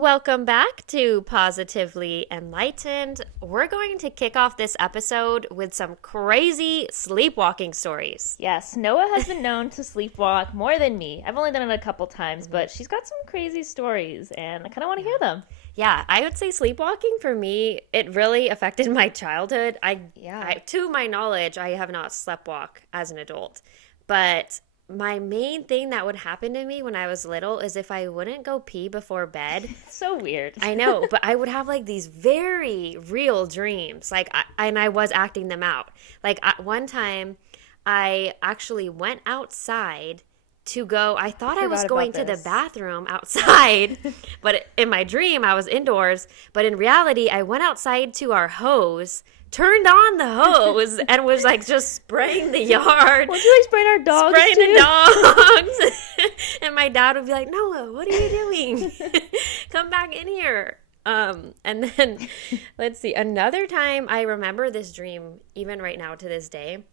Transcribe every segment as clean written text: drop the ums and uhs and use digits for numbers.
Welcome back to Positively Enlightened. We're going to kick off this episode with some crazy sleepwalking stories. Yes, Noah has been known to sleepwalk more than me. I've only done it a couple times, but she's got some crazy stories, and I kind of want to hear them. Yeah, I would say sleepwalking for me, it really affected my childhood. Yeah. To my knowledge, I have not sleptwalked as an adult. But my main thing that would happen to me when I was little is if I wouldn't go pee before bed. So weird. I know, but I would have like these very real dreams, and I was acting them out. One time, I actually went outside to go. I thought I was Forgot going about to the this. bathroom outside, but in my dream, I was indoors. But in reality, I went outside to our hose, turned on the hose, and was like just spraying the yard. Would you like spraying our dogs Spraying too? the dogs. And my dad would be like, Noah, what are you doing? Come back in here. And then, let's see, another time I remember this dream, even right now to this day.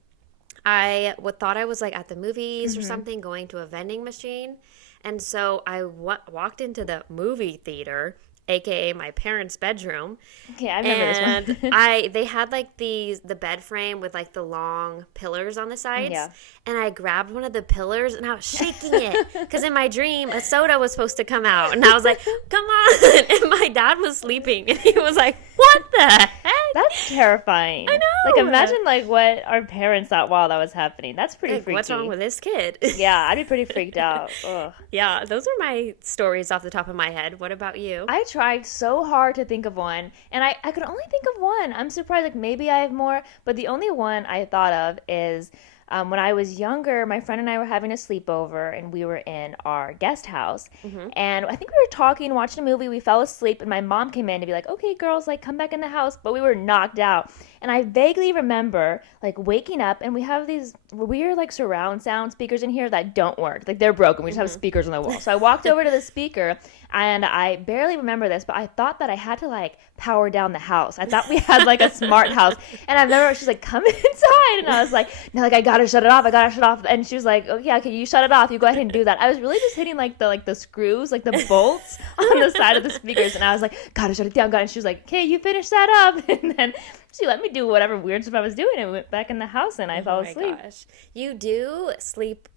Thought I was like at the movies or something, going to a vending machine. And so I walked into the movie theater, aka my parents' bedroom. Okay, I remember this one. They had like the bed frame with like the long pillars on the sides. Yeah. And I grabbed one of the pillars and I was shaking it because in my dream a soda was supposed to come out, and I was like, "Come on!" And my dad was sleeping, and he was like, "What the heck?" That's terrifying. I know. Like, imagine like what our parents thought while that was happening. That's pretty Like, freaky. what's wrong with this kid? Yeah, I'd be pretty freaked out. Ugh. Yeah, those are my stories off the top of my head. What about you? I tried so hard to think of one, and I could only think of one. I'm surprised, like maybe I have more, but the only one I thought of is when I was younger, my friend and I were having a sleepover, and we were in our guest house. And I think we were talking, watching a movie, we fell asleep, and my mom came in to be like, okay, girls, like, come back in the house, but we were knocked out. And I vaguely remember, like, waking up, and we have these weird, like, surround sound speakers in here that don't work. Like, they're broken. We just have speakers on the wall. So I walked over to the speaker, and I barely remember this, but I thought that I had to, like, power down the house. I thought we had, like, a smart house. And I remember she's like, come inside. And I was like, no, like, I gotta shut it off. I gotta shut it off. And she was like, oh, yeah, okay, you shut it off. You go ahead and do that. I was really just hitting, like, the screws, like, the bolts on the side of the speakers. And I was like, gotta shut it down, And she was like, okay, you finish that up. And then she let me do whatever weird stuff I was doing and went back in the house, and I fell asleep. Oh my gosh. You do sleep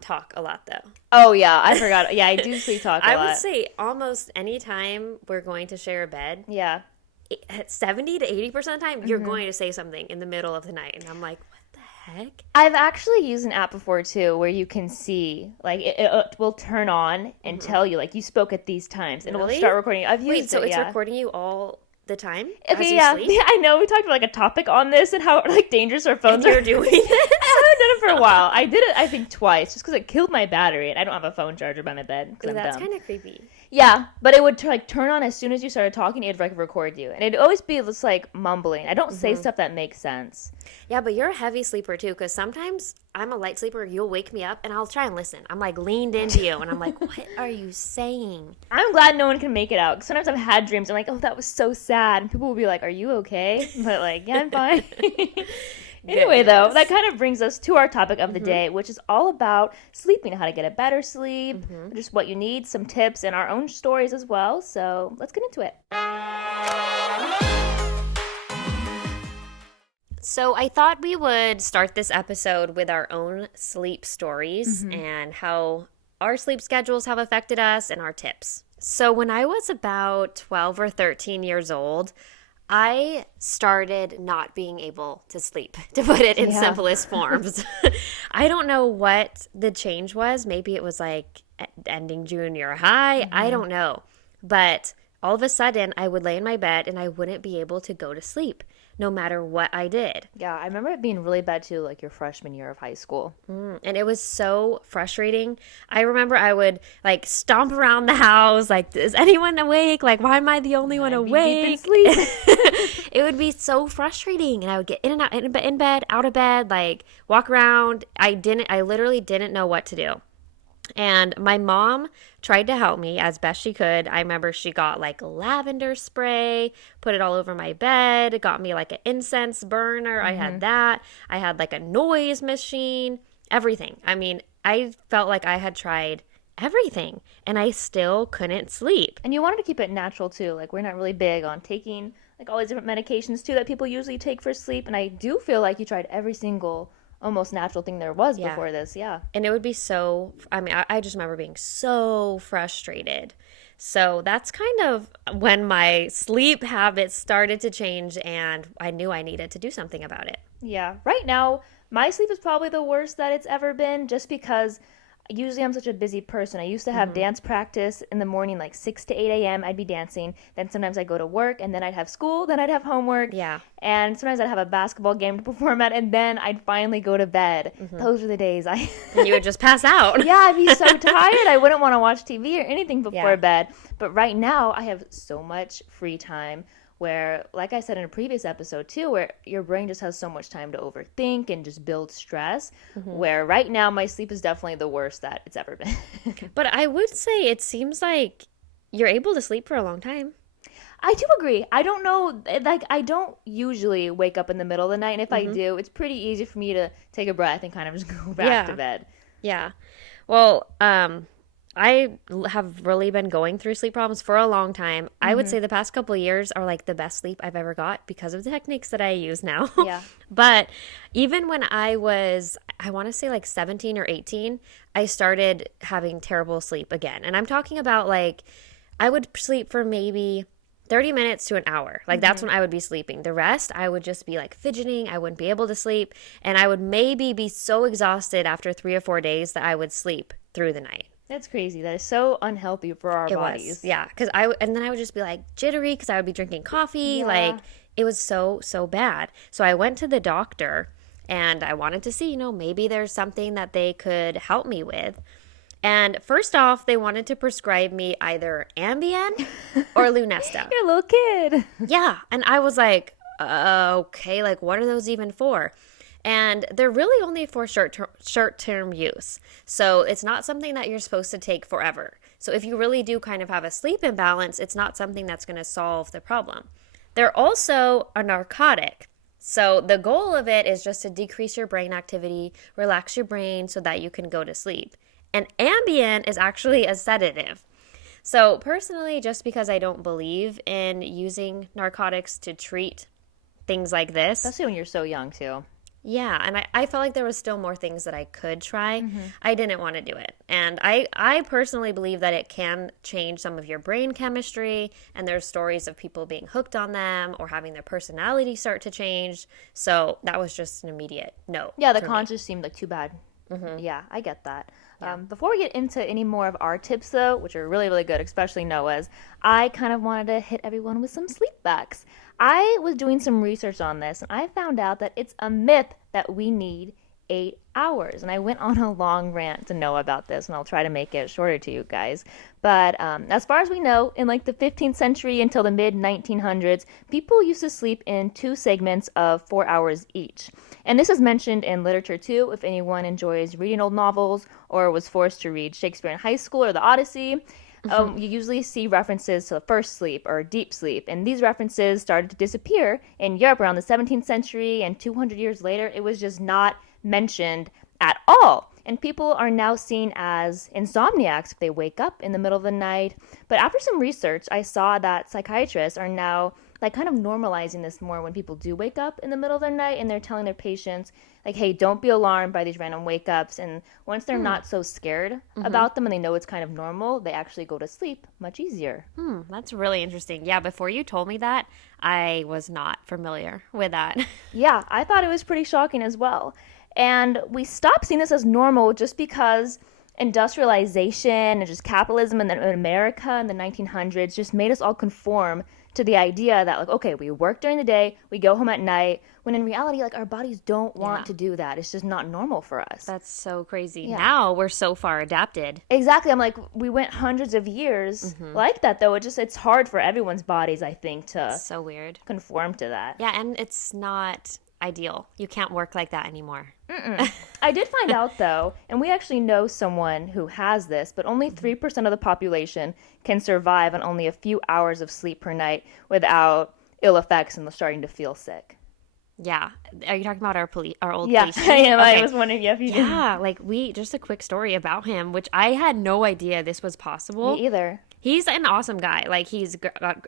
talk a lot, though. Oh, yeah, I forgot. Yeah, I do sleep talk a lot. I would say almost any time we're going to share a bed, Yeah. at 70 to 80% of the time, you're going to say something in the middle of the night. And I'm like, what the heck? I've actually used an app before, too, where you can see, like, it will turn on and tell you, like, you spoke at these times, and it will Really? start recording. I've used Wait, so it, it's yeah. recording you all the time as Okay, you yeah. sleep? Yeah, I know. We talked about, like, a topic on this and how, like, dangerous our phones And are. you're doing it? I haven't done it for a while. I did it, I think, twice, just because it killed my battery, and I don't have a phone charger by my bed, because I'm That's dumb. kind of creepy. Yeah, but it would turn on as soon as you started talking. It'd like record you, and it'd always be just like mumbling. I don't say stuff that makes sense. Yeah, but you're a heavy sleeper too, because sometimes I'm a light sleeper. You'll wake me up, and I'll try and listen. I'm like leaned into you, and I'm like, what are you saying? I'm glad no one can make it out. 'Cause sometimes I've had dreams. I'm like, oh, that was so sad, and people will be like, are you okay? But like, yeah, I'm fine. Anyway, though, that kind of brings us to our topic of the day, which is all about sleeping, how to get a better sleep, just what you need, some tips, and our own stories as well. So let's get into it. So I thought we would start this episode with our own sleep stories and how our sleep schedules have affected us and our tips. So when I was about 12 or 13 years old, I started not being able to sleep, to put it in simplest forms. I don't know what the change was. Maybe it was like ending junior high. I don't know. But all of a sudden, I would lay in my bed and I wouldn't be able to go to sleep no matter what I did. Yeah, I remember it being really bad too, like your freshman year of high school. And it was so frustrating. I remember I would like stomp around the house, like, is anyone awake? Like, why am I the only one awake? It would be so frustrating. And I would get in and out, in bed, out of bed, like walk around. I literally didn't know what to do. And my mom tried to help me as best she could. I remember she got like lavender spray, put it all over my bed, got me like an incense burner. I had that. I had like a noise machine, everything. I mean, I felt like I had tried everything, and I still couldn't sleep. And you wanted to keep it natural too. Like we're not really big on taking like all these different medications too that people usually take for sleep. And I do feel like you tried every single almost natural thing there was Yeah. before this. Yeah. And it would be so, I mean, I just remember being so frustrated. So that's kind of when my sleep habits started to change, and I knew I needed to do something about it. Yeah. Right now, my sleep is probably the worst that it's ever been just because usually I'm such a busy person. I used to have Hmm. dance practice in the morning, like 6 to 8 a.m. I'd be dancing. Then sometimes I'd go to work, and then I'd have school, then I'd have homework, Yeah. and sometimes I'd have a basketball game to perform at, and then I'd finally go to bed. Hmm. Those were the days I. And you would just pass out. Yeah, I'd be so tired. I wouldn't want to watch TV or anything before Yeah. bed. But right now, I have so much free time where, like I said in a previous episode too, where your brain just has so much time to overthink and just build stress. Hmm. Where right now, my sleep is definitely the worst that it's ever been. But I would say it seems like you're able to sleep for a long time. I do agree. I don't know, like, I don't usually wake up in the middle of the night. And if I Hmm. do, it's pretty easy for me to take a breath and kind of just go back to Yeah. bed. Yeah. Well, I have really been going through sleep problems for a long time. I would say the past couple of years are like the best sleep I've ever got because of the techniques that I use now. Yeah. But even when I was, I want to say like 17 or 18, I started having terrible sleep again. And I'm talking about like, I would sleep for maybe 30 minutes to an hour. Like that's when I would be sleeping. The rest, I would just be like fidgeting. I wouldn't be able to sleep. And I would maybe be so exhausted after 3 or 4 days that I would sleep through the night. That's crazy. That is so unhealthy for our It bodies. was, yeah. And then I would just be like jittery because I would be drinking coffee. Yeah. Like it was so, so bad. So I went to the doctor and I wanted to see, maybe there's something that they could help me with. And first off, they wanted to prescribe me either Ambien or Lunesta. You're a little kid. Yeah. And I was like, okay, like what are those even for? And they're really only for short-term use. So it's not something that you're supposed to take forever. So if you really do kind of have a sleep imbalance, it's not something that's going to solve the problem. They're also a narcotic. So the goal of it is just to decrease your brain activity, relax your brain so that you can go to sleep. And Ambien is actually a sedative. So personally, just because I don't believe in using narcotics to treat things like this, Especially when you're so young, too. yeah, and I felt like there was still more things that I could try. I didn't want to do it. And I personally believe that it can change some of your brain chemistry, and there's stories of people being hooked on them or having their personality start to change. So that was just an immediate no. Yeah, the for me. cons just seemed like too bad. Yeah, I get that. Before we get into any more of our tips, though, which are really, really good, especially Noah's, I kind of wanted to hit everyone with some sleep facts. I was doing some research on this, and I found out that it's a myth that we need 8 hours. And I went on a long rant to Noah about this, and I'll try to make it shorter to you guys. But as far as we know, in like the 15th century until the mid 1900s, people used to sleep in 2 segments of 4 hours each. And this is mentioned in literature too, if anyone enjoys reading old novels or was forced to read Shakespeare in high school or the Odyssey. You usually see references to first sleep or deep sleep, and these references started to disappear in Europe around the 17th century, and 200 years later, it was just not mentioned at all. And people are now seen as insomniacs if they wake up in the middle of the night. But after some research, I saw that psychiatrists are now like kind of normalizing this more when people do wake up in the middle of the night, and they're telling their patients like, hey, don't be alarmed by these random wake ups. And once they're not so scared about them and they know it's kind of normal, they actually go to sleep much easier. That's really interesting. Yeah, before you told me that, I was not familiar with that. Yeah, I thought it was pretty shocking as well. And we stopped seeing this as normal just because industrialization and just capitalism in America in the 1900s just made us all conform to the idea that, like, okay, we work during the day, we go home at night, when in reality, like, our bodies don't want Yeah. to do that. It's just not normal for us. That's so crazy. Yeah. Now we're so far adapted. Exactly. I'm like, we went hundreds of years like that, though. It's hard for everyone's bodies, I think, to So weird. conform to that. Yeah, and it's not ideal. You can't work like that anymore. I did find out, though, and we actually know someone who has this, but only 3% of the population can survive on only a few hours of sleep per night without ill effects and starting to feel sick. Yeah. Are you talking about our old Yeah, police I chief? am. I Okay. was wondering if you did. Yeah, like just a quick story about him, which I had no idea this was Me possible. either. He's an awesome guy. Like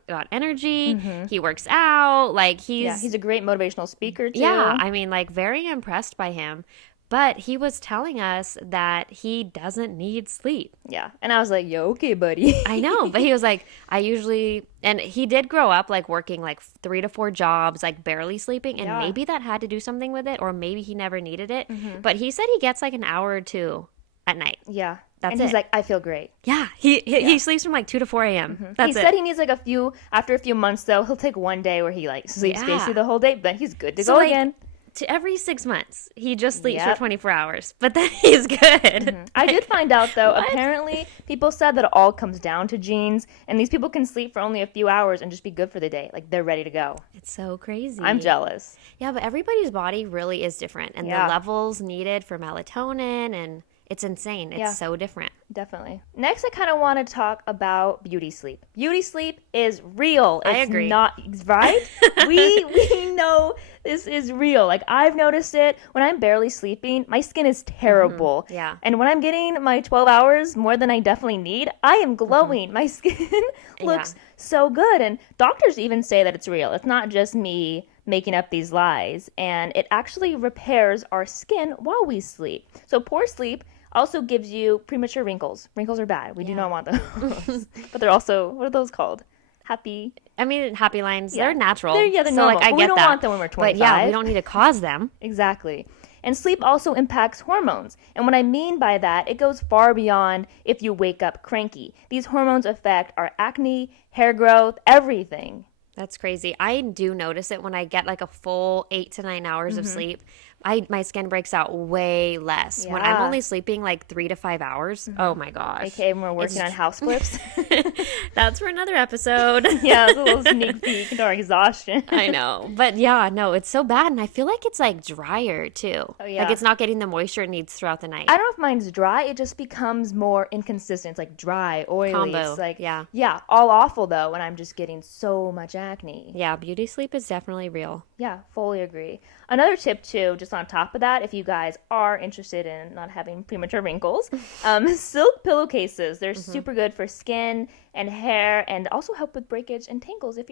got energy. Mm-hmm. He works out. Like Yeah, he's he's a great motivational speaker yeah, too. I mean like very impressed by him. But he was telling us that he doesn't need sleep. Yeah, and I was like, "Yo, okay, buddy." I know, but he was like, I usually, and he did grow up like working like 3 to 4 jobs, like barely sleeping, and Yeah. maybe that had to do something with it, or maybe he never needed it. Mm-hmm. But he said he gets like an hour or two at night. Yeah, That's and he's it. like, "I feel great." Yeah, he Yeah. sleeps from like 2 to 4 a.m. He That's said it. he needs like after a few months though, he'll take one day where he like sleeps basically Yeah. the whole day, but then he's good to So go like again. to every 6 months, he just sleeps for Yep. 24 hours, but then he's good. I did find out though, What? apparently people said that it all comes down to genes, and these people can sleep for only a few hours and just be good for the day. Like they're ready to go. It's so crazy. I'm jealous. Yeah, but everybody's body really is different, and Yeah. the levels needed for melatonin, and it's insane. It's Yeah. so different. Definitely. Next, I kind of want to talk about beauty sleep. Beauty sleep is real. I It's agree. not right. we know this is real. Like I've noticed it when I'm barely sleeping. My skin is terrible. Yeah. And when I'm getting my 12 hours more than I definitely need, I am glowing. My skin looks so good. And doctors even say that it's real. It's not just me making up these lies. And it actually repairs our skin while we sleep. So poor sleep also gives you premature wrinkles. Wrinkles are bad. We do not want those. But they're also, what are those called? Happy. I mean, happy lines, Yeah. they're natural. They're so, normal. like, I But get we don't that. want them when we're 25. But yeah, we don't need to cause them. Exactly. And sleep also impacts hormones. And what I mean by that, it goes far beyond if you wake up cranky. These hormones affect our acne, hair growth, everything. That's crazy. I do notice it when I get like a full 8 to 9 hours of sleep. My skin breaks out way less. When I'm Yeah. only sleeping like 3 to 5 hours, oh my gosh. Okay, when we're working on house flips. That's for another episode. Yeah, it's a little sneak peek into our exhaustion. I know. But yeah, no, it's so bad. And I feel like it's like drier too. Oh, yeah. Like it's not getting the moisture it needs throughout the night. I don't know if mine's dry. It just becomes more inconsistent. It's like dry, oily. Combo, It's like yeah. all awful though. And I'm just getting so much acne. Yeah, beauty sleep is definitely real. Yeah, fully agree. Another tip too, just on top of that, if you guys are interested in not having premature wrinkles, silk pillowcases. They're super good for skin and hair, and also help with breakage and tangles if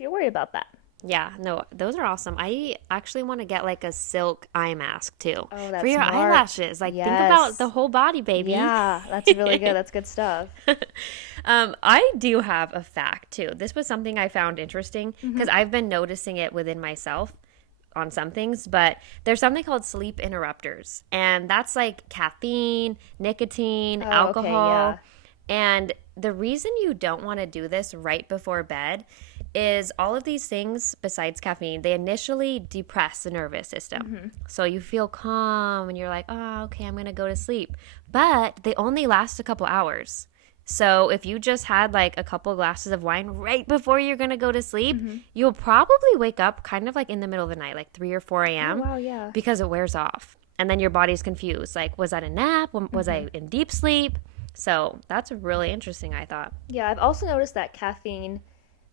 you're worried about that. Yeah, no, those are awesome. I actually want to get like a silk eye mask too. Oh, that's for your smart. eyelashes. Like think Yes. about the whole body, baby. Yeah, that's really good. That's good stuff. I do have a fact too. This was something I found interesting Mm-hmm. because I've been noticing it within myself on some things, but there's something called sleep interrupters, and that's like caffeine, nicotine, Oh, alcohol. okay, yeah. And the reason you don't want to do this right before bed is all of these things besides caffeine, they initially depress the nervous system. Mm-hmm. So you feel calm and you're like, oh, okay, I'm going to go to sleep. But they only last a couple hours. So if you just had like a couple glasses of wine right before you're going to go to sleep, you'll probably wake up kind of like in the middle of the night, like 3 or 4 a.m. Oh, wow, yeah. because it wears off. And then your body's confused. Like, was that a nap? Was I in deep sleep? So that's really interesting, I thought. Yeah, I've also noticed that caffeine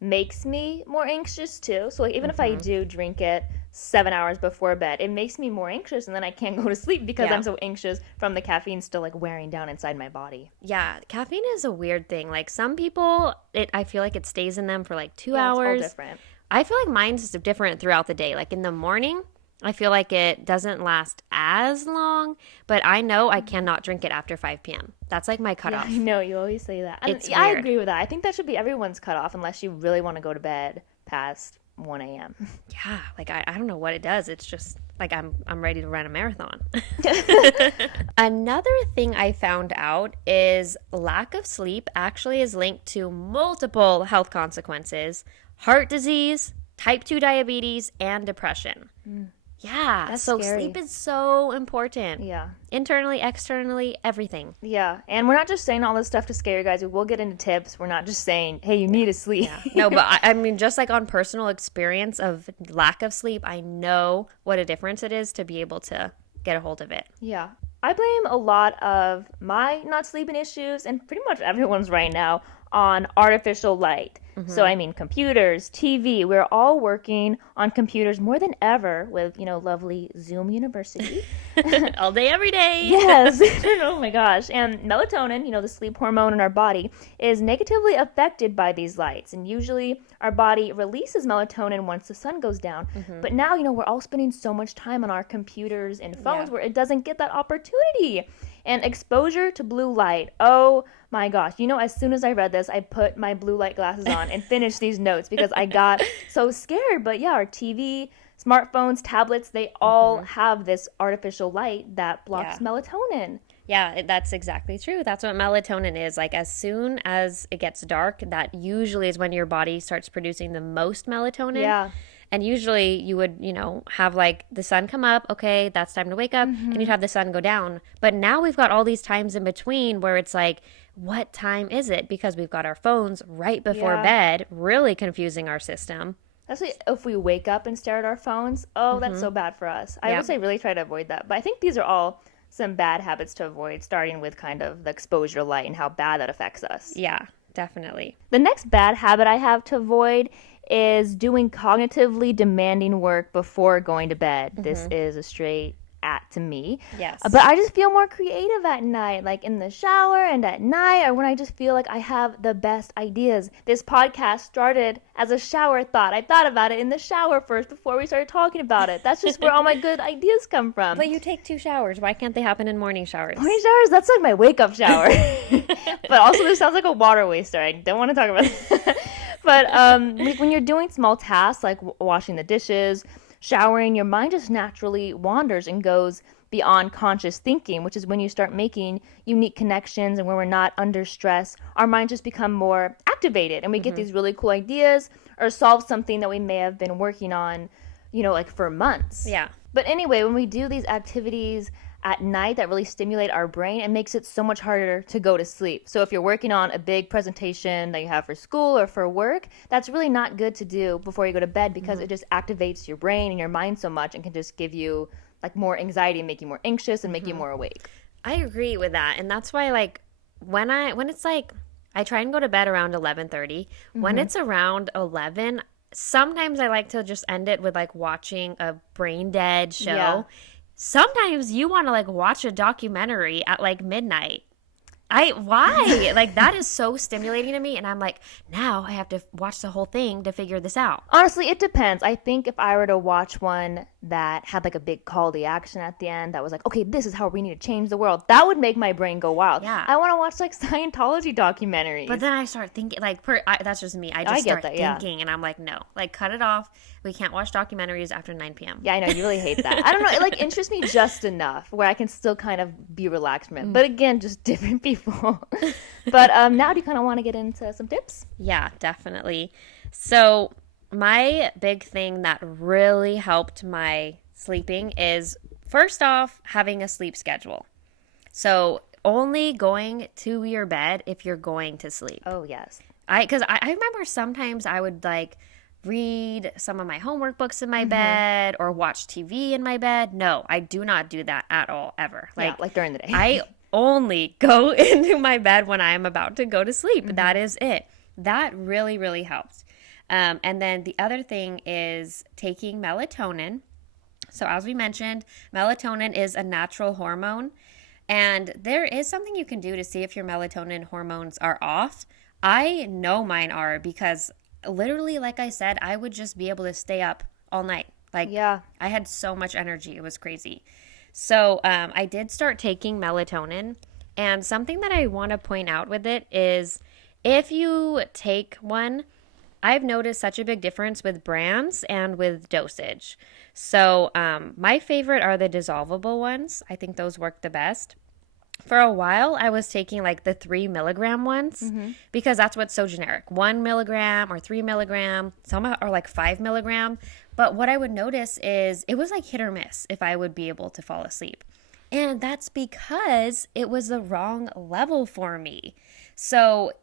makes me more anxious too. So like, even if I do drink it 7 hours before bed, it makes me more anxious, and then I can't go to sleep because Yeah. I'm so anxious from the caffeine still like wearing down inside my body. Yeah, caffeine is a weird thing. Like some people, I feel like it stays in them for like 2 Yeah, it's all hours. different. I feel like mine's different throughout the day. Like in the morning, I feel like it doesn't last as long, but I know I cannot drink it after 5 p.m. That's like my Yeah, cutoff. I know you always say that. And It's I weird. agree with that. I think that should be everyone's cutoff unless you really want to go to bed past 1 a.m. Yeah, like I don't know what it does. It's just like I'm ready to run a marathon. Another thing I found out is lack of sleep actually is linked to multiple health consequences: heart disease, type 2 diabetes, and depression. Yeah, That's so scary. sleep is so important. Yeah. Internally, externally, everything. Yeah. And we're not just saying all this stuff to scare you guys. We will get into tips. We're not just saying, hey, you need to sleep. No, but I mean, just like on personal experience of lack of sleep, I know what a difference it is to be able to get a hold of it. Yeah. I blame a lot of my not sleeping issues, and pretty much everyone's right now, on artificial light. So, I mean, computers, TV, we're all working on computers more than ever with, lovely Zoom University. All day, every day. Yes. Oh my gosh. And melatonin, the sleep hormone in our body, is negatively affected by these lights. And usually our body releases melatonin once the sun goes down. But now, we're all spending so much time on our computers and phones where it doesn't get that opportunity. And exposure to blue light. Oh my gosh. As soon as I read this, I put my blue light glasses on and finished these notes because I got so scared. But yeah, our TV, smartphones, tablets, they all have this artificial light that blocks melatonin. Yeah, that's exactly true. That's what melatonin is. Like, as soon as it gets dark, that usually is when your body starts producing the most melatonin. Yeah. And usually you would, have like the sun come up, okay, that's time to wake up, and you'd have the sun go down. But now we've got all these times in between where it's like, what time is it? Because we've got our phones right before bed, really confusing our system. Especially if we wake up and stare at our phones. Oh, that's so bad for us. I would say really try to avoid that. But I think these are all some bad habits to avoid, starting with kind of the exposure to light and how bad that affects us. Yeah, definitely. The next bad habit I have to avoid is doing cognitively demanding work before going to bed. This is a straight to me. Yes. But I just feel more creative at night, like in the shower and at night, or when I just feel like I have the best ideas. This podcast started as a shower thought. I thought about it in the shower first before we started talking about it. That's just where all my good ideas come from. But you take 2 showers. Why can't they happen in morning showers? Morning showers? That's like my wake-up shower. But also this sounds like a water waster. I don't want to talk about it. But when you're doing small tasks like washing the dishes, showering, your mind just naturally wanders and goes beyond conscious thinking, which is when you start making unique connections, and when we're not under stress, our minds just become more activated and we get these really cool ideas or solve something that we may have been working on, like for months. Yeah. But anyway, when we do these activities at night that really stimulate our brain, it makes it so much harder to go to sleep. So if you're working on a big presentation that you have for school or for work, that's really not good to do before you go to bed because it just activates your brain and your mind so much and can just give you like more anxiety and make you more anxious and make you more awake. I agree with that. And that's why like when it's like I try and go to bed around 11:30. When it's around 11, sometimes I like to just end it with like watching a brain dead show. Yeah. Sometimes you want to like watch a documentary at like midnight. Why? Like that is so stimulating to me, and I'm like, now I have to watch the whole thing to figure this out. Honestly, it depends. I think if I were to watch one that had like a big call to action at the end that was like, okay, this is how we need to change the world, that would make my brain go wild. Yeah. I want to watch like Scientology documentaries. But then I start thinking, like, that's just me. I just start thinking, and I'm like, no, like, cut it off. We can't watch documentaries after 9 p.m. Yeah, I know. You really hate that. I don't know. It like interests me just enough where I can still kind of be relaxed from it. But again, just different people. But now do you kind of want to get into some tips? Yeah, definitely. So my big thing that really helped my sleeping is, first off, having a sleep schedule. So only going to your bed if you're going to sleep. Oh, yes. Because I remember sometimes I would like read some of my homework books in my bed or watch TV in my bed. No, I do not do that at all, ever. Like during the day. I only go into my bed when I am about to go to sleep. That is it. That really, really helps. And then the other thing is taking melatonin. So as we mentioned, melatonin is a natural hormone. And there is something you can do to see if your melatonin hormones are off. I know mine are because literally, like I said, I would just be able to stay up all night. Like, yeah. I had so much energy. It was crazy. So I did start taking melatonin. And something that I want to point out with it is if you take one, I've noticed such a big difference with brands and with dosage. So my favorite are the dissolvable ones. I think those work the best. For a while, I was taking like the 3 milligram ones because that's what's so generic. 1 milligram or 3 milligram. Some are like 5 milligram. But what I would notice is it was like hit or miss if I would be able to fall asleep. And that's because it was the wrong level for me. So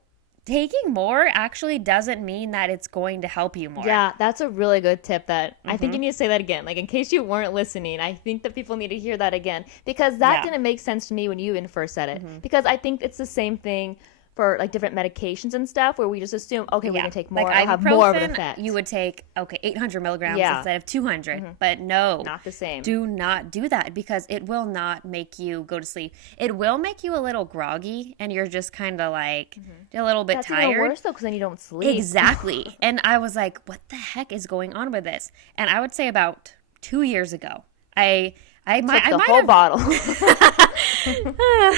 taking more actually doesn't mean that it's going to help you more. Yeah, that's a really good tip that I think you need to say that again. Like, in case you weren't listening, I think that people need to hear that again because that didn't make sense to me when you even first said it. Because I think it's the same thing for like different medications and stuff where we just assume, okay, we Yeah. can take Like more, it'll have more of an ibuprofen, effect. you would take, okay, 800 milligrams Yeah. instead of 200. But no, Not the same. do not do that because it will not make you go to sleep. It will make you a little groggy and you're just kind of like a little bit That's tired. even worse though, because then you don't sleep. Exactly. And I was like, what the heck is going on with this? And I would say about 2 years ago, I might Took the might whole have bottle.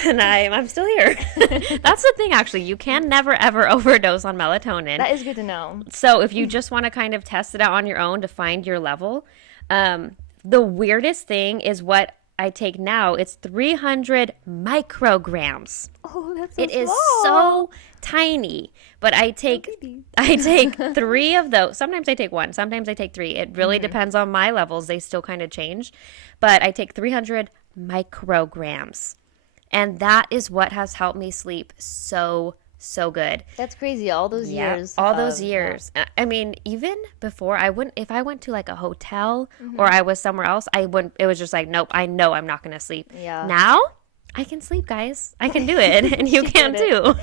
and I'm still here. That's the thing, actually. You can never, ever overdose on melatonin. That is good to know. So if you just want to kind of test it out on your own to find your level, the weirdest thing is what I take now. It's 300 micrograms. Oh, that's so It is small. so tiny, but I take 3 of those. Sometimes I take 1, sometimes I take 3. It really depends on my levels. They still kind of change, but I take 300 micrograms, and that is what has helped me sleep so good. That's crazy. All those years. All those years. I mean, even before if I went to like a hotel or I was somewhere else, I wouldn't, it was just like, nope, I know I'm not going to sleep. Yeah. Now I can sleep, guys. I can do it, and you can too.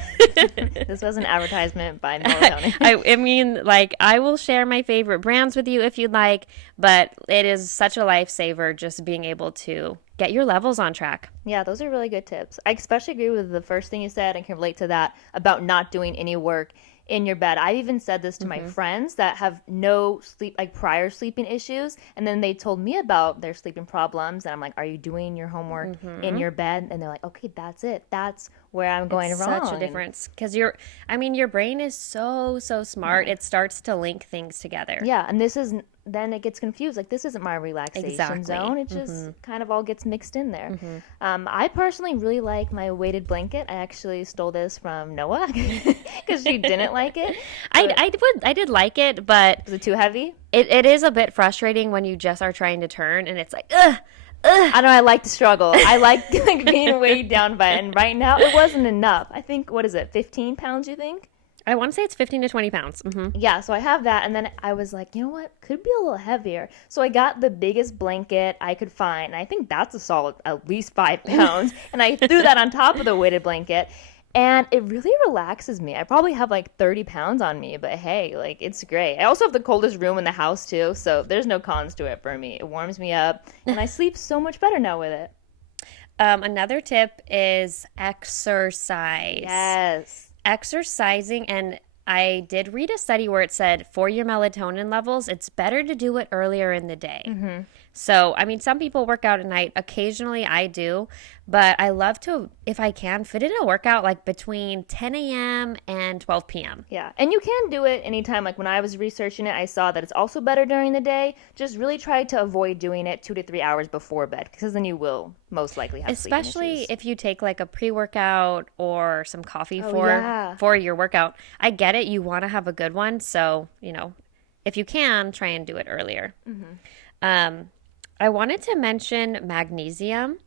This was an advertisement by melatonin. I mean, like, I will share my favorite brands with you if you'd like, but it is such a lifesaver just being able to get your levels on track. Yeah, those are really good tips. I especially agree with the first thing you said and can relate to that about not doing any work in your bed. I've even said this to my friends that have no sleep, like prior sleeping issues. And then they told me about their sleeping problems. And I'm like, are you doing your homework in your bed? And they're like, okay, that's it. That's where I'm going wrong. Such a difference. Because your brain is so smart. It starts to link things together. Yeah, and then it gets confused. Like, this isn't my relaxation zone. It just kind of all gets mixed in there. I personally really like my weighted blanket. I actually stole this from Noah because she didn't like it. I did like it, but Was it too heavy? it is a bit frustrating when you just are trying to turn and it's like, ugh. I know, I like to struggle. I like being weighed down by it. And right now, it wasn't enough. I think, what is it, 15 pounds, you think? I want to say it's 15 to 20 pounds. Yeah, so I have that, and then I was like, you know what, could be a little heavier. So I got the biggest blanket I could find, and I think that's a solid at least 5 pounds, and I threw that on top of the weighted blanket, and it really relaxes me. I probably have like 30 pounds on me, but hey, like, it's great. I also have the coldest room in the house, too, so there's no cons to it for me. It warms me up, and I sleep so much better now with it. Another tip is exercise. Yes. Exercising, and I did read a study where it said for your melatonin levels, it's better to do it earlier in the day. So, I mean, some people work out at night. Occasionally I do, but I love to, if I can, fit in a workout like between 10 a.m. and 12 p.m. Yeah, and you can do it anytime. Like when I was researching it, I saw that it's also better during the day. Just really try to avoid doing it 2 to 3 hours before bed, because then you will most likely have sleeping Especially issues. if you take like a pre-workout or some coffee yeah. for your workout. I get it. You want to have a good one. So, if you can, try and do it earlier. I wanted to mention magnesium.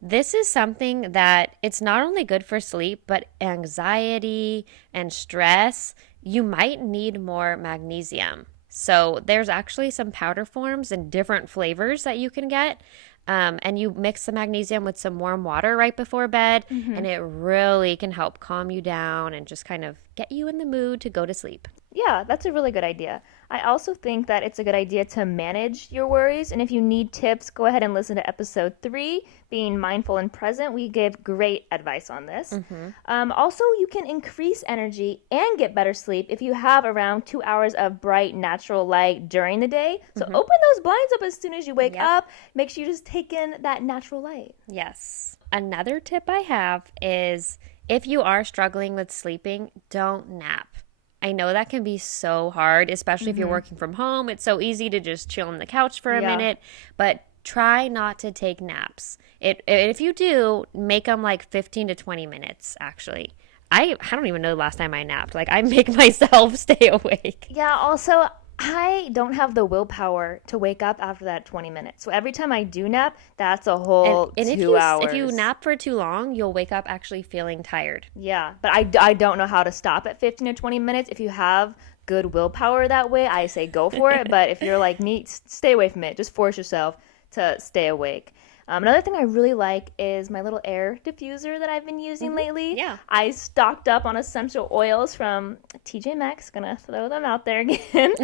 This is something that it's not only good for sleep, but anxiety and stress. You might need more magnesium. So there's actually some powder forms and different flavors that you can get. And you mix the magnesium with some warm water right before bed, and it really can help calm you down and just kind of get you in the mood to go to sleep. Yeah, that's a really good idea. I also think that it's a good idea to manage your worries. And if you need tips, go ahead and listen to episode 3, Being Mindful and Present. We give great advice on this. Also, you can increase energy and get better sleep if you have around 2 hours of bright, natural light during the day. So open those blinds up as soon as you wake up. Make sure you just take in that natural light. Yes. Another tip I have is if you are struggling with sleeping, don't nap. I know that can be so hard, especially if you're working from home. It's so easy to just chill on the couch for a minute, but try not to take naps. If you do, make them like 15 to 20 minutes, actually. I don't even know the last time I napped. Like, I make myself stay awake. Yeah, also, I don't have the willpower to wake up after that 20 minutes. So every time I do nap, that's a whole And 2 hours. if you nap for too long, you'll wake up actually feeling tired. Yeah, but I don't know how to stop at 15 to 20 minutes. If you have good willpower that way, I say go for it. But if you're like me, stay away from it. Just force yourself to stay awake. Another thing I really like is my little air diffuser that I've been using lately. Yeah. I stocked up on essential oils from TJ Maxx, gonna throw them out there again.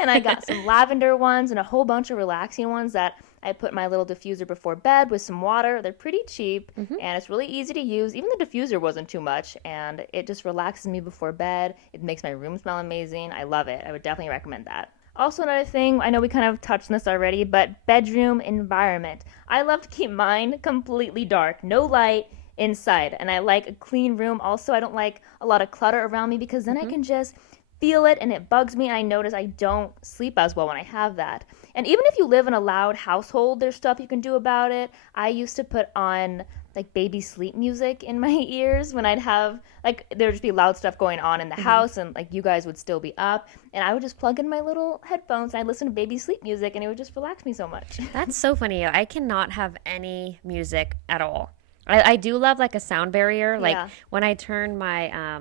And I got some lavender ones and a whole bunch of relaxing ones that I put in my little diffuser before bed with some water. They're pretty cheap and it's really easy to use. Even the diffuser wasn't too much and it just relaxes me before bed. It makes my room smell amazing. I love it. I would definitely recommend that. Also, another thing, I know we kind of touched on this already, but bedroom environment. I love to keep mine completely dark, no light inside, and I like a clean room. Also, I don't like a lot of clutter around me because then I can just feel it and it bugs me, and I notice I don't sleep as well when I have that. And even if you live in a loud household, there's stuff you can do about it. I used to put on like baby sleep music in my ears when I'd have like there'd just be loud stuff going on in the house and like you guys would still be up and I would just plug in my little headphones and I'd listen to baby sleep music and it would just relax me so much. That's so funny. I cannot have any music at all. I do love like a sound barrier. Like Yeah. when I turn my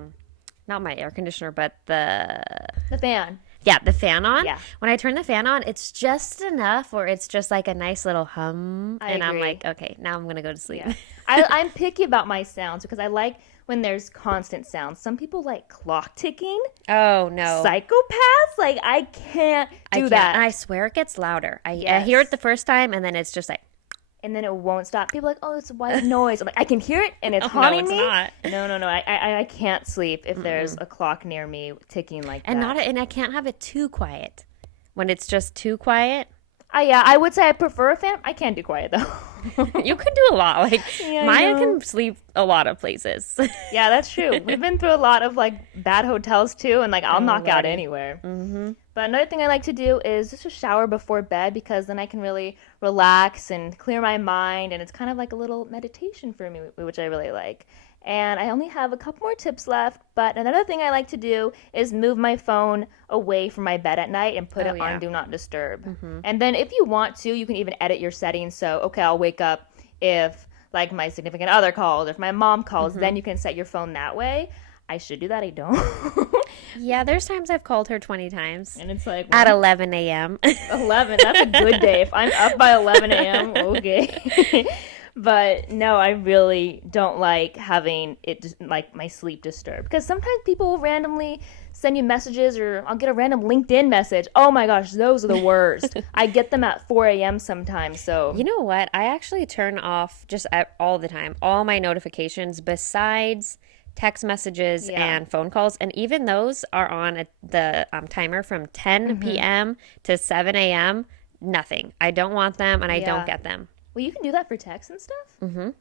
not my air conditioner, but the The fan. yeah, the fan on. Yeah. When I turn the fan on, it's just enough where it's just like a nice little hum. I And I'm agree. like, okay, now I'm going to go to sleep. Yeah. I'm picky about my sounds because I like when there's constant sounds. Some people like clock ticking. Oh, no. Psychopaths? Like I can't I do can't. that. And I swear it gets louder. I Yes. hear it the first time and then it's just like, And then it won't stop. People are like, oh, it's white noise. I'm like, I can hear it and it's oh, haunting no, it's me. not. No. I can't sleep if there's a clock near me ticking like And that. and I can't have it too quiet. When it's just too quiet, Yeah, I would say I prefer a fan. I can't do quiet though. you can do a lot. Like Yeah, I Maya know. can sleep a lot of places. Yeah, that's true. We've been through a lot of like bad hotels too, and like I'll knock out Lordy. anywhere. But another thing I like to do is just a shower before bed because then I can really relax and clear my mind, and it's kind of like a little meditation for me, which I really like. And I only have a couple more tips left, but another thing I like to do is move my phone away from my bed at night and put Oh, it yeah. on Do Not Disturb. And then if you want to, you can even edit your settings. So, okay, I'll wake up if like my significant other calls or if my mom calls, then you can set your phone that way. I should do that. I don't. Yeah, there's times I've called her 20 times And it's like at 11 a.m. 11. That's a good day. If I'm up by 11 a.m., okay. But no, I really don't like having it like my sleep disturbed because sometimes people will randomly send you messages or I'll get a random LinkedIn message. Oh my gosh, those are the worst. I get them at 4 a.m. sometimes. So You know what? I actually turn off all the time, all my notifications besides text messages Yeah. and phone calls. And even those are on the timer from 10 p.m. to 7 a.m. Nothing. I don't want them and I Yeah. don't get them. well, you can do that for text and stuff.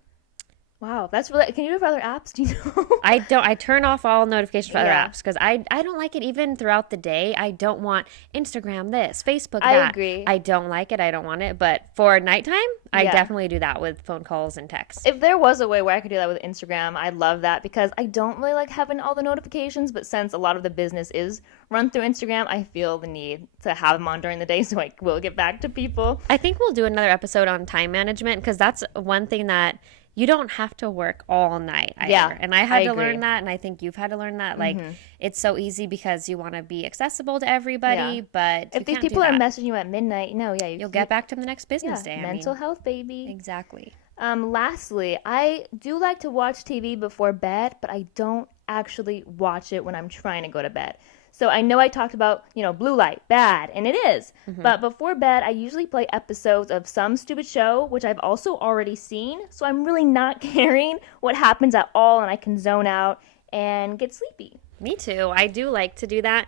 Wow, that's really. Can you do it for other apps? Do you know? I don't. I turn off all notifications for other Yeah. apps because I don't like it even throughout the day. I don't want Instagram this, Facebook I that. agree. I don't like it. I don't want it. But for nighttime, I Yeah. definitely do that with phone calls and texts. If there was a way where I could do that with Instagram, I'd love that because I don't really like having all the notifications. But since a lot of the business is run through Instagram, I feel the need to have them on during the day so I will get back to people. I think we'll do another episode on time management because that's one thing that you don't have to work all night either. Yeah, And I had I to agree. learn that, and I think you've had to learn that. Like, it's so easy because you want to be accessible to everybody, Yeah. but you If these can't do people are that. messaging you at midnight, You'll get back to them the next business yeah, day. mental health, baby. Exactly. Lastly, I do like to watch TV before bed, but I don't actually watch it when I'm trying to go to bed. So I know I talked about, blue light, bad, and it is. But before bed, I usually play episodes of some stupid show, which I've also already seen. So I'm really not caring what happens at all, and I can zone out and get sleepy. Me too. I do like to do that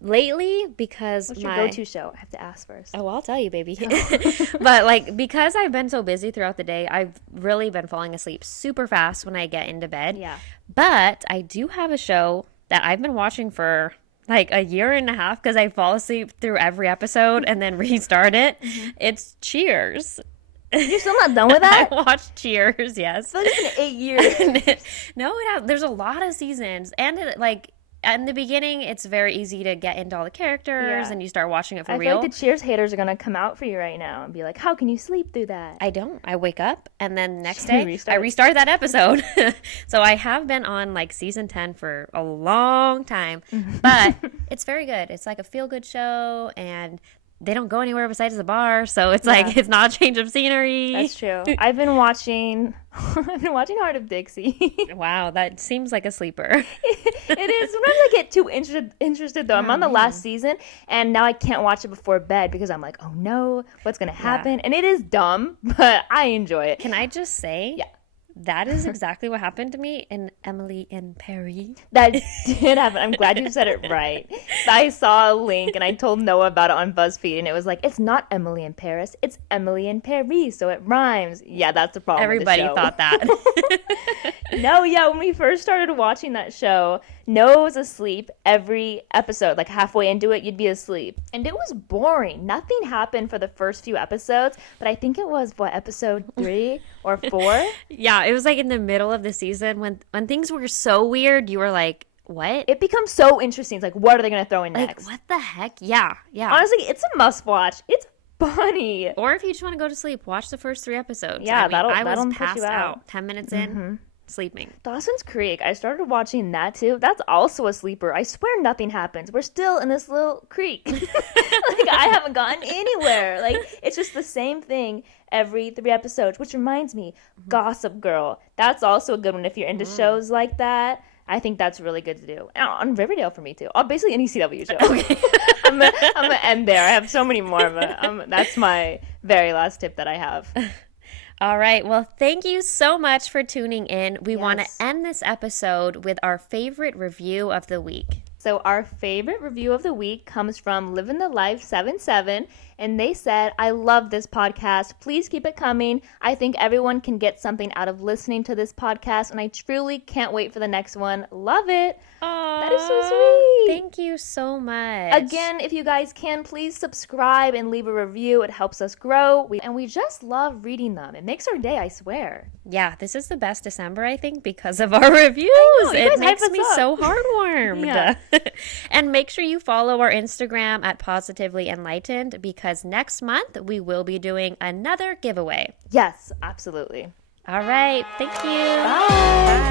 lately because What's your go-to show? I have to ask first. Oh, I'll tell you, baby. But like because I've been so busy throughout the day, I've really been falling asleep super fast when I get into bed. Yeah. But I do have a show that I've been watching for like a year and a half because I fall asleep through every episode and then restart it. It's Cheers. You're still not done with that? I watched Cheers, yes. It's been 8 years. No, there's a lot of seasons, and in the beginning, it's very easy to get into all the characters, Yeah. and you start watching it for I real. feel like the Cheers haters are gonna come out for you right now and be like, "How can you sleep through that?" I don't. I wake up, and then the next You day, restart. I restart that episode. So I have been on like season 10 for a long time, but it's very good. It's like a feel-good show, and they don't go anywhere besides the bar, so it's like it's not a change of scenery. That's true. I've been watching Heart of Dixie. Wow, that seems like a sleeper. It is. Sometimes I get too interested though. I'm on the last season, and now I can't watch it before bed because I'm like, oh no, what's gonna happen? And it is dumb, but I enjoy it. Can I just say? Yeah. That is exactly what happened to me in Emily in Paris. That did happen. I'm glad you said it right. I saw a link and I told Noah about it on BuzzFeed, and it was like, it's not Emily in Paris, it's Emily in Paris, so it rhymes. Yeah, that's the problem. Everybody with the show. thought that. No, yeah, when we first started watching that show, Noah was asleep every episode. Like halfway into it, you'd be asleep. And it was boring. Nothing happened for the first few episodes, but I think it was, episode 3 or 4? Yeah, it was like in the middle of the season when things were so weird, you were like, what? It becomes so interesting. It's like, what are they going to throw in like, next? what the heck? Yeah. Honestly, it's a must watch. It's funny. Or if you just want to go to sleep, watch the first 3 episodes. Yeah, I that'll was put passed you out. out 10 minutes in, sleeping. Dawson's Creek. I started watching that too. That's also a sleeper. I swear nothing happens. We're still in this little creek. Like I haven't gotten anywhere. Like it's just the same thing every 3 episodes, which reminds me, Gossip Girl. That's also a good one if you're into shows like that. I think that's really good to do. And on Riverdale for me too. Oh, basically any CW show. Okay. I'm gonna end there. I have so many more, but that's my very last tip that I have. All right. Well, thank you so much for tuning in. We want to end this episode with our favorite review of the week. So our favorite review of the week comes from Living the Life 77, and they said, I love this podcast. Please keep it coming. I think everyone can get something out of listening to this podcast, and I truly can't wait for the next one. Love it. Aww, that is so sweet. Thank you so much. Again, if you guys can, please subscribe and leave a review. It helps us grow, and we just love reading them. It makes our day, I swear. Yeah, this is the best December, I think, because of our reviews. It makes me so heartwarmed. Yeah. And make sure you follow our Instagram at Positively Enlightened, because next month we will be doing another giveaway. Yes, absolutely. All right. Thank you. Bye.